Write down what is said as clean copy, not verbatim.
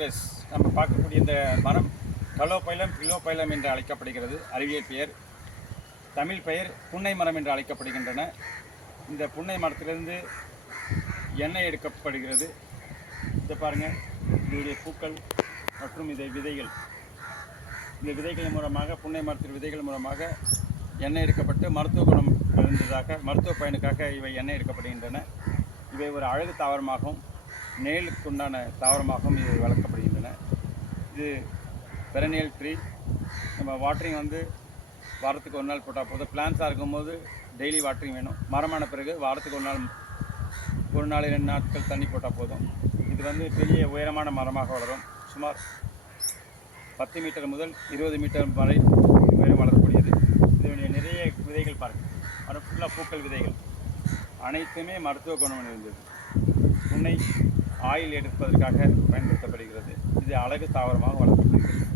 Viewers, நம்ம பார்க்கக்கூடிய இந்த மரம் கலோபைலம் பிலோபைலம் என்று அழைக்கப்படுகிறது. அறிவியல் பெயர், தமிழ் பெயர் புன்னை மரம் என்று அழைக்கப்படுகின்றன. இந்த புன்னை மரத்திலிருந்து எண்ணெய் எடுக்கப்படுகிறது. இதை பாருங்கள், இதனுடைய பூக்கள் மற்றும் இதை விதைகள். இந்த விதைகள் மூலமாக, புன்னை மரத்தின் விதைகள் மூலமாக எண்ணெய் எடுக்கப்பட்டு மருத்துவ குணம் இருந்ததாக, மருத்துவ பயனுக்காக இவை எண்ணெய் எடுக்கப்படுகின்றன. இவை ஒரு அழகு தாவரமாகவும் நேலுக்குண்டான தாவரமாகவும் இது வளர்க்கப்படுகின்றன. இது பெரனியல் ட்ரீ. நம்ம வாட்டரிங் வாரத்துக்கு ஒரு நாள் போட்டால் போதும். பிளான்ஸாக இருக்கும்போது டெய்லி வாட்டரிங் வேணும். மரமான பிறகு வாரத்துக்கு ஒரு நாள் 2 நாட்கள் தண்ணி போட்டால் போதும். இது பெரிய உயரமான மரமாக வளரும். சுமார் 10 மீட்டர் முதல் 20 மீட்டர் வரை உயரம் வளரக்கூடியது. இதனுடைய நிறைய விதைகள் பாருங்கள், மரம் ஃபுல்லாக பூக்கள் விதைகள் அனைத்துமே மருத்துவ குணம் இருந்தது. புன்னை ஆயில் எடுப்பதற்காக பயன்படுத்தப்படுகிறது. இது அழகு தாவரமாக வளர்க்கப்படுகிறது.